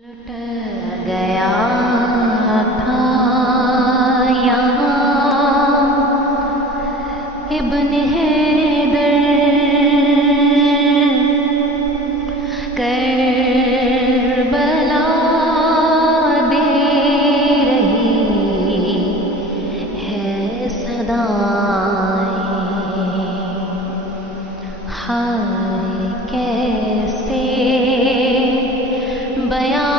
لٹ گیا تھا یہاں ابن حیدر، کربلا دے رہی ہے صدائیں، ہائے کیسے بیان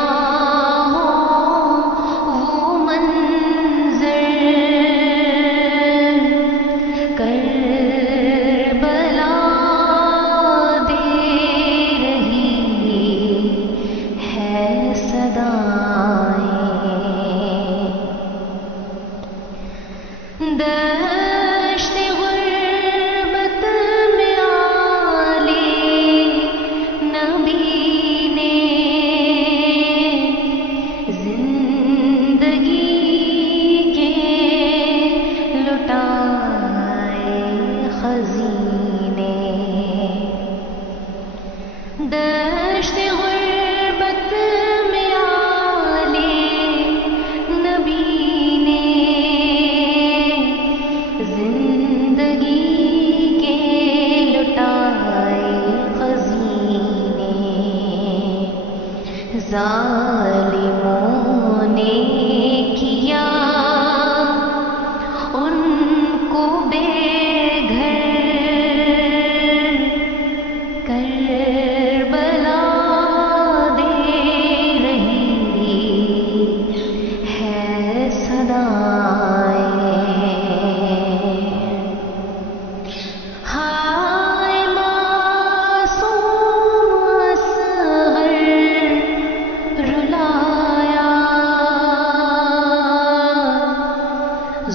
دشت غربت میں آلے نبی نے زندگی کے لٹائے خزینے، دشت غربت میں آلے نبی ظالموں نے کیا ان کو بے گھر، کربلا دے رہی ہے صدائیں،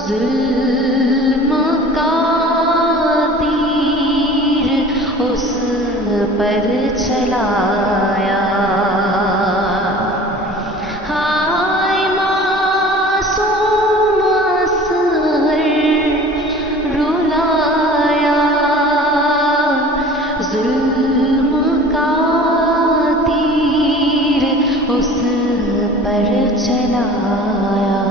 ظلم کا تیر اس پر چلایا، ہائے معصوم اصغر رلایا، ظلم کا تیر اس پر چلایا۔